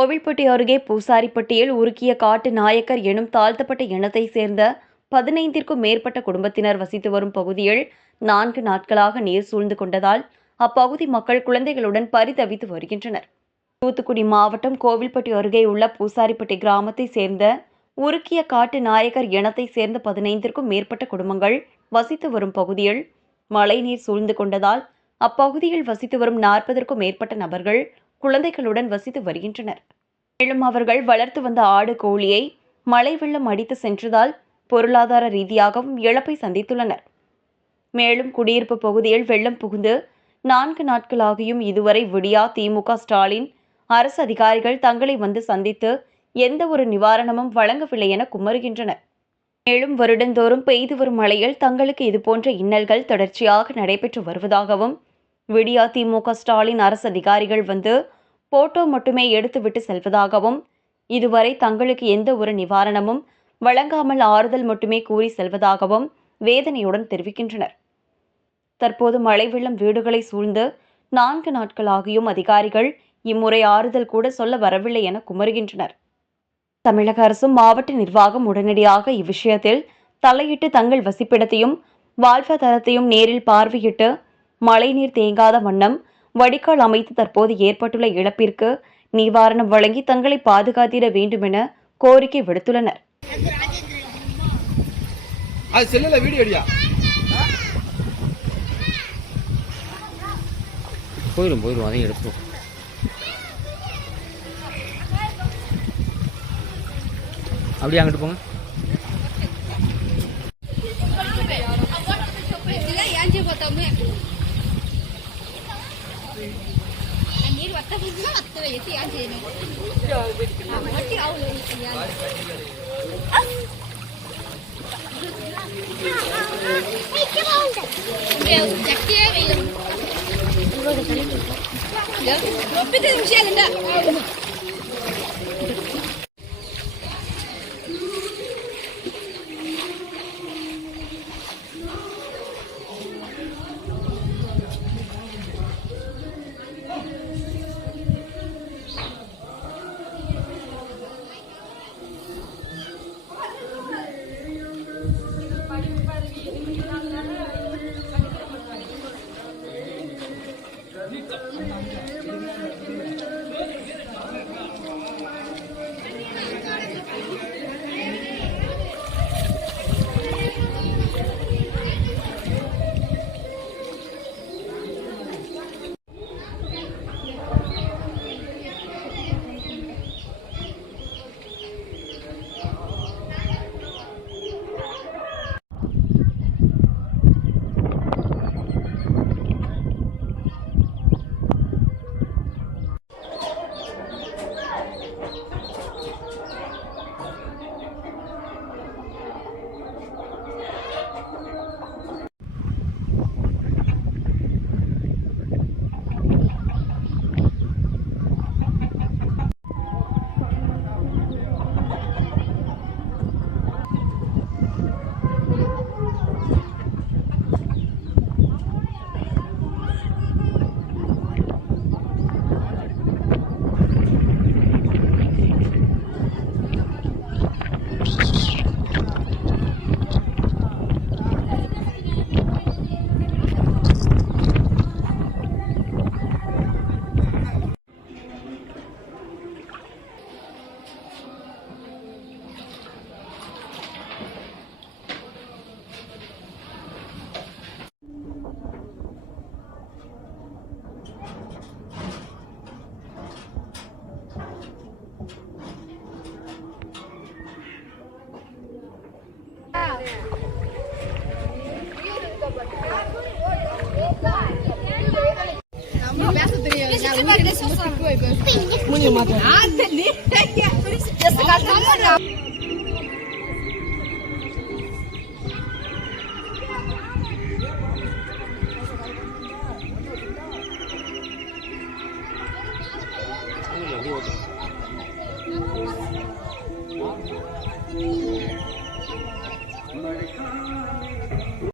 கோவில்பட்டி அருகே பூசாரிப்பட்டியில் உருக்கிய காட்டு நாயக்கர் எனும் தாழ்த்தப்பட்ட இனத்தை சேர்ந்த 15ற்கும் மேற்பட்ட குடும்பத்தினர் வசித்து வரும் பகுதியில் 4 நாட்களாக நீர் சூழ்ந்து கொண்டதால் அப்பகுதி மக்கள் குழந்தைகளுடன் பரிதவித்து வருகின்றனர். தூத்துக்குடி மாவட்டம் கோவில்பட்டி அருகே உள்ள பூசாரிப்பட்டி கிராமத்தை சேர்ந்த உருக்கிய காட்டு நாயக்கர் இனத்தை சேர்ந்த 15ற்கும் மேற்பட்ட குடும்பங்கள் வசித்து வரும் பகுதியில் மழைநீர் சூழ்ந்து கொண்டதால் அப்பகுதியில் வசித்து வரும் 40ற்கும் மேற்பட்ட நபர்கள் குழந்தைகளுடன் வசித்து வருகின்றனர். மேலும் அவர்கள் வளர்த்து வந்த ஆடு கோழியை மழை வெள்ளம் அடித்து சென்றதால் பொருளாதார ரீதியாகவும் இழப்பை சந்தித்துள்ளனர். மேலும் குடியிருப்பு பகுதியில் வெள்ளம் புகுந்து 4 நாட்களாகியும் இதுவரை விடியா திமுக ஸ்டாலின் அரசு அதிகாரிகள் தங்களை வந்து சந்தித்து எந்த ஒரு நிவாரணமும் வழங்கவில்லை என குமருகின்றனர். மேலும் வருடந்தோறும் பெய்து வரும் மழையில் தங்களுக்கு இதுபோன்ற இன்னல்கள் தொடர்ச்சியாக நடைபெற்று வருவதாகவும், விடியா திமுக ஸ்டாலின் அரசு அதிகாரிகள் வந்து போட்டோ மட்டுமே எடுத்துவிட்டு செல்வதாகவும், இதுவரை தங்களுக்கு எந்த ஒரு நிவாரணமும் வழங்காமல் ஆறுதல் மட்டுமே கூறி செல்வதாகவும் வேதனையுடன் தெரிவிக்கின்றனர். தற்போது மழை வெள்ளம் வீடுகளை சூழ்ந்து 4 நாட்களாகியும் அதிகாரிகள் இம்முறை ஆறுதல் கூட சொல்ல வரவில்லை என குமருகின்றனர். தமிழக அரசும் மாவட்ட நிர்வாகம் உடனடியாக இவ்விஷயத்தில் தலையிட்டு தங்கள் வசிப்பிடத்தையும் வாழ்வாதாரத்தையும் நேரில் பார்வையிட்டு மழைநீர் தேங்காத வண்ணம் வடிகால் அமைத்து தற்போது ஏற்பட்டுள்ள இழப்பிற்கு நிவாரணம் வழங்கி தங்களை பாதுகாத்திட வேண்டும் என கோரிக்கை விடுத்துள்ளனர். போயிடும் அதையும் எடுத்துரும். அப்படியே அங்கிட்டு போங்க. ನೀರು ಹತ್ತವೆ ಎತ್ತಿ ಯಾಜೇನು ಒಟ್ಟಿ ಅವಳು ಒಪ್ಪಿದ ವಿಷಯ Munyo mata.